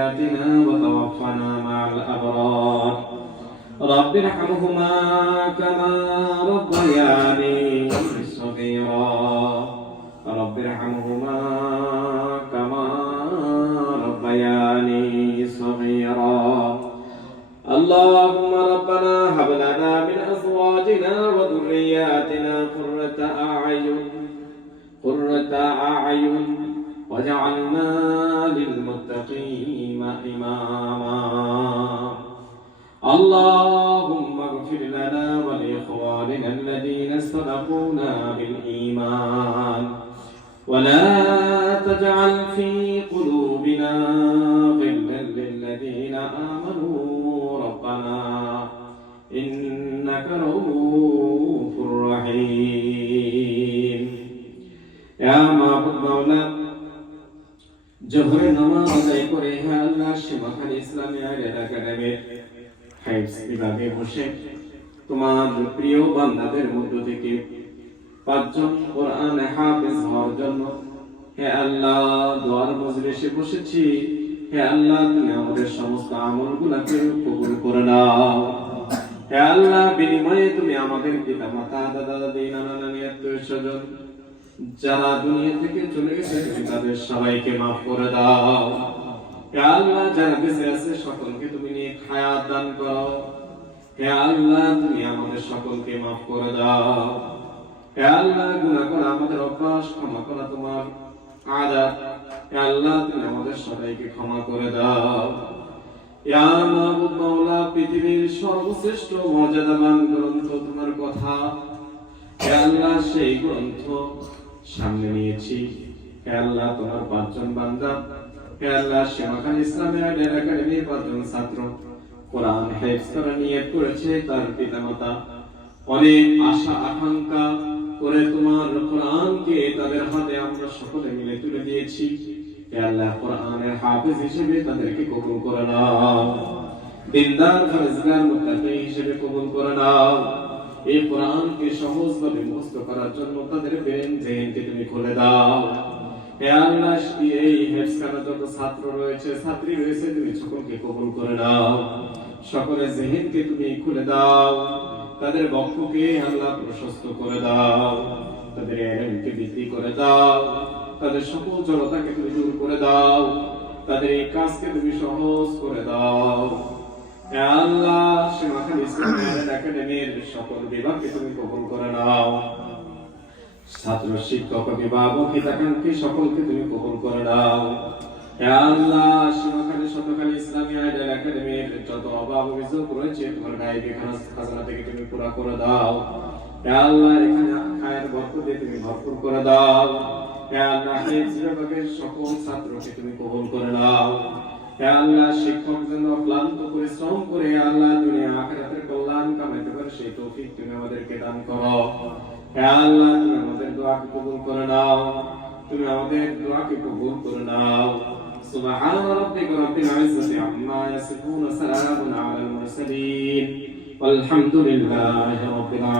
حياتنا وتوفنا مع الأبرار. رب ارحمهما كما ربياني صغيرا. رب ارحمهما كما ربياني صغيرا. اللهم ربنا هب لنا من أزواجنا وذرياتنا قرة أعين. قرة أعين. للمتقين إماما. اللهم اغفر لنا ولإخواننا الذين سبقونا بالإيمان. ولا تجعل في قلوبنا غلا للذين آمنوا ربنا. إنك رؤوف رحيم. يا معبود مولا জোহরে নামাজ আদায় করে হ্যাঁ আল্লাহ সীমাখান ইসলামী আইডিয়াল একাডেমির হাইটস বিভাগে বসে। তোমার প্রিয় বান্দাদের মধ্য থেকে পাঁচজন কোরআন হাফেজ হওয়ার জন্য, হে আল্লাহ, দোয়ার মজলিসে বসেছি। হে আল্লাহ, তুমি আমাদের সমস্ত আমলগুলোকে কবুল করে নাও। হে আল্লাহ, বিনিময়ে তুমি আমাদের পিতা মাতা দাদা, দাদি, নানা, নানি, আত্মীয় স্বজন যারা দুনিয়া থেকে চলে গেছে তুমি তাদের সবাইকে মাফ করে দাও। আল্লাহ, যারা বেঁচে আছে, সকলকে তুমি নিয়ে হায়াত দান করো। হে আল্লাহ, তুমি আমাদের সকলকে মাফ করে দাও। হে আল্লাহ করা আমাদের অভ্যাস, ক্ষমা করা তোমার আদাত হে আল্লাহ, তুমি আমাদের সবাইকে ক্ষমা করে দাও। ইয়া মাহবুব মাওলা, পৃথিবীর সর্বশ্রেষ্ঠ মর্যাদাবান গ্রন্থ তোমার কথা। হে আল্লাহ, সেই গ্রন্থ সামনে নিয়েছি। হে আল্লাহ, তোমার পাঁচজন বান্দা। হে আল্লাহ শ্যামাখান ইসলামের আইডিয়াল একাডেমির পাঁচজন ছাত্র। কোরআন হেফজ করা নিয়ত করেছে তার পিতামাতা। অনেক আশা, আকাঙ্ক্ষা করে তোমার কোরআনকে তাদের হাতে আমরা সকলে মিলে তুলে দিয়েছি। হে আল্লাহ, কোরআনের হাফেজ হিসেবে তাদেরকে কবুল করে নাও। দিনদার ফরজগার মুত্তাকি হিসেবে কবুল করে নাও। এই কোরআনকে সহজভাবে মুখস্থ করার জন্য তাদের ব্রেন জেনকে তুমি খুলে দাও। তাদের বক্ষকে আল্লাহ প্রশস্ত করে দাও। তাদের বৃদ্ধি করে দাও। তাদের সকল তুমি দূর করে দাও। তাদের এই কাজকে তুমি সহজ করে দাও। হে আল্লাহ সীমাখান ইসলামের একাডেমির সকল নাও। ছাত্র, শিক্ষক, অভিভাবক, হিতাকাঙ্ক্ষী সকলকে তুমি কবুল ইসলামী পুরা করে দাও। আল্লাহ সকল ছাত্রকে তুমি কবুল করে হে আল্লাহ শিক্ষক যেন ক্লান্ত পরিশ্রম করে আল্লাহ দুনিয়া আখিরাতের কল্যাণ কামাইতে পারে সেই তৌফিক তুমি আমাদেরকে দান করো হে আল্লাহ তুমি আমাদের দোয়াকে কবুল করে নাও তুমি আমাদের দোয়াকে কবুল করে নাও سبحان ربك رب العزة عما يصفون سلام على المرسلين والحمد لله رب العالمين